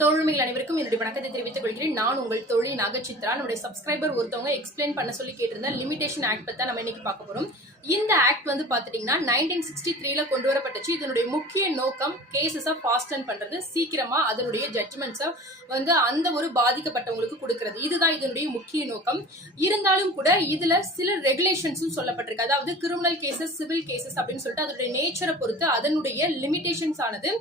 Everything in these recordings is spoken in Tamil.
தோழமைகள் அனைவருக்கும் என்னுடைய வணக்கத்தை தெரிவித்துக் கொள்கிறேன். நான் உங்கள் தோழி நாகசித்ரா. நம்முடைய சப்ஸ்கிரைபர் ஒருத்தவங்க எக்ஸ்பிளைன் பண்ண சொல்லி கேட்டிருந்த லிமிடேஷன் ஆக்ட் பத்தி நம்ம இன்னைக்கு பார்க்க போறோம். இந்த ஆக்ட் வந்து பாத்துட்டீங்கன்னா 1963ல கொண்டு வரப்பட்டுச்சு. இதனுடைய முக்கிய நோக்கம் கேசஸை ஃபாஸ்டன் பண்றது, சீக்கிரமா அதனுடைய ஜட்ஜ்மெண்ட்ஸை வந்து அந்த ஒரு பாதிக்கப்பட்டவங்களுக்கு கொடுக்கறது. இதுதான் இதனுடைய முக்கிய நோக்கம். இருந்தாலும் கூட இதுல சில ரெகுலேஷன்ஸும் சொல்லப்பட்டிருக்கு. அதாவது கிரிமினல் கேசஸ், சிவில் கேசஸ் அப்படின்னு சொல்லிட்டு அதனுடைய நேச்சரை பொறுத்து அதனுடைய லிமிடேஷன்ஸ் ஆனது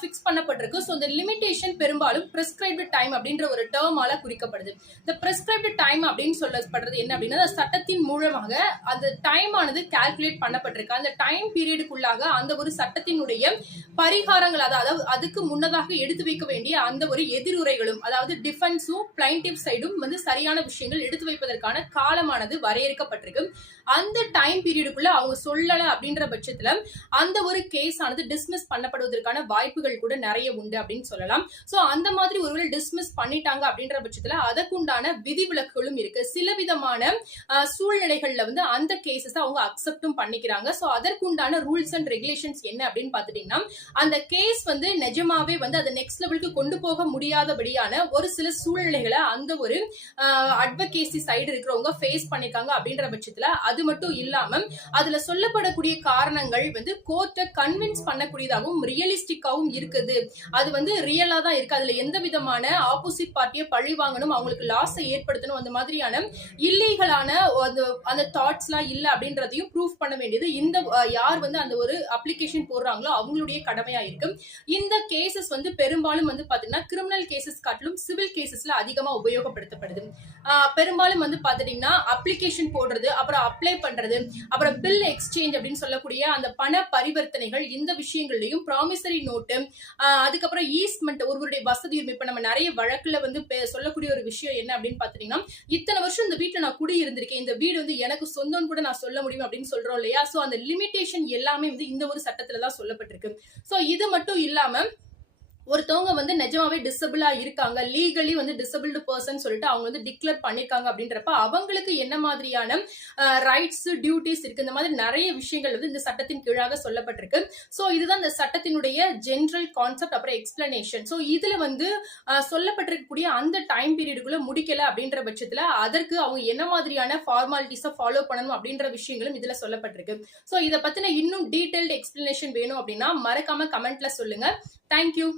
ஃபிக்ஸ் பண்ணப்பட்டிருக்கு. ஸோ இந்த லிமிடேஷன் பெரும்பாலும் பிரெஸ்கிரைப்டு டைம் அப்படின்ற ஒரு டேர்மால குறிக்கப்படுது. இந்த பிரெஸ்கிரைப்டு டைம் அப்படின்னு சொல்லப்படுறது என்ன அப்படின்னா, சட்டத்தின் மூலமாக அந்த டைம் ஆனது கால்குலேட் பண்ணப்பட்டிருக்கு. அந்த டைம் பீரியடுக்குள்ளாக அந்த ஒரு சட்டத்தினுடைய பரிகாரங்கள், அதாவது அதுக்கு முன்னதாக எடுத்து வைக்க வேண்டிய அந்த ஒரு எதிர்வுரைகளும், அதாவது டிஃபென்ஸும் பிளைண்டிவ் சைடும் வந்து சரியான விஷயங்கள் எடுத்து வைப்பதற்கான காலமானது வரையறுக்கப்பட்டிருக்கு. அந்த டைம் பீரியடுக்குள்ள அவங்க சொல்லல அப்படின்ற பட்சத்துல அந்த ஒரு கேஸ் ஆனது டிஸ்மிஸ் பண்ணப்படுவதற்கான வாய்ப்புகள் கூட நிறைய உண்டு அப்படின்னு சொல்லலாம். சோ அந்த மாதிரி ஒருவேளை டிஸ்மிஸ் பண்ணிட்டாங்க அப்படின்ற பட்சத்துல அதற்குண்டான விதிவிலக்குகளும் இருக்கு. சில விதமான சூழ்நிலைகள்ல வந்து அந்த கேசஸ் அவங்க அக்செப்டும் பண்ணிக்கிறாங்க. சோ அதற்குண்டான ரூல்ஸ் அண்ட் ரெகுலேஷன்ஸ் என்ன அப்படின்னு பாத்துட்டீங்கன்னா, அந்த கேஸ் வந்து நிஜமாவே வந்து அதை நெக்ஸ்ட் லெவலுக்கு கொண்டு போக முடியாதபடியான ஒரு சில சூழ்நிலைகளை அந்த ஒரு அட்வொகேசி சைடு இருக்கிறவங்க ஃபேஸ் பண்ணிருக்காங்க அப்படின்ற பட்சத்துல, அது மட்டும் இல்லாம அதுல சொல்லப்படக்கூடிய காரணங்கள் வந்து கோர்ட்டை கன்வின்ஸ் பண்ணக்கூடியதாகவும் ரியலிஸ்டிக்காவும் இருக்குது. அது வந்து ரியலா தான் இருக்கு. அதுல எந்த விதமான ஆப்போசிட் பார்ட்டியை பழி வாங்கணும், அவங்களுக்கு லாஸை ஏற்படுத்தணும், அந்த மாதிரியான இல்லீகலான அந்த தாட்ஸ் எல்லாம் இல்ல அப்படின்றதையும் ப்ரூஃப் பண்ண வேண்டியது இந்த யார் வந்து அந்த ஒரு அப்ளிகேஷன் போடுறாங்களோ அவங்களுடைய கடமையா இருக்கு. இந்த கேசஸ் வந்து பெரும்பாலும் வந்து பாத்தீங்கன்னா கிரிமினல் கேசஸ் காட்டிலும் சிவில் கேசஸ்ல அதிகமா உபயோகப்படுத்தப்படுது. பெரும்பாலும் வந்து பாத்துட்டீங்கன்னா அப்ளிகேஷன் போடுறது, அப்புறம் அப்ளை பண்றது, அப்புறம் பில் எக்ஸ்சேஞ்ச் அப்படின்னு சொல்லக்கூடிய அந்த பண பரிவர்த்தனைகள், இந்த விஷயங்கள்லயும் ப்ராமிசரி நோட்டு, அதுக்கப்புறம் ஈஸ்ட்மெண்ட், ஒருவருடைய வசதி உரிமை. இப்ப நம்ம நிறைய வழக்குல வந்து சொல்லக்கூடிய ஒரு விஷயம் என்ன அப்படின்னு பாத்தீங்கன்னா, இத்தனை வருஷம் இந்த வீட்டுல நான் குடி இருந்திருக்கேன், இந்த வீடு வந்து எனக்கு சொந்தம் கூட நான் சொல்ல முடியும் அப்படின்னு சொல்றோம் இல்லையா? சோ அந்த லிமிடேஷன் எல்லாமே வந்து இந்த ஒரு சட்டத்துலதான் சொல்லப்பட்டிருக்கு. சோ இது மட்டும் இல்லாம ஒருத்தவங்க வந்து நிஜமாவே டிசபிளா இருக்காங்க, லீகலி வந்து டிசபிள்டு பர்சன் சொல்லிட்டு அவங்க வந்து டிக்ளேர் பண்ணிருக்காங்க அப்படின்றப்ப அவங்களுக்கு என்ன மாதிரியான ரைட்ஸ், டியூட்டிஸ் இருக்கு, இந்த மாதிரி நிறைய விஷயங்கள் வந்து இந்த சட்டத்தின் கீழாக சொல்லப்பட்டிருக்கு. சோ இதுதான் இந்த சட்டத்தினுடைய ஜெனரல் கான்செப்ட், அப்புறம் எக்ஸ்பிளனேஷன். சோ இதுல வந்து சொல்லப்பட்டிருக்கக்கூடிய அந்த டைம் பீரியடுக்குள்ள முடிக்கல அப்படின்ற பட்சத்துல அதற்கு அவங்க என்ன மாதிரியான ஃபார்மாலிட்டிஸை ஃபாலோ பண்ணணும் அப்படின்ற விஷயங்களும் இதுல சொல்லப்பட்டிருக்கு. சோ இதை பத்தின இன்னும் டீடைல்டு எக்ஸ்பிளனேஷன் வேணும் அப்படின்னா மறக்காம கமெண்ட்ல சொல்லுங்க. தேங்க்யூ.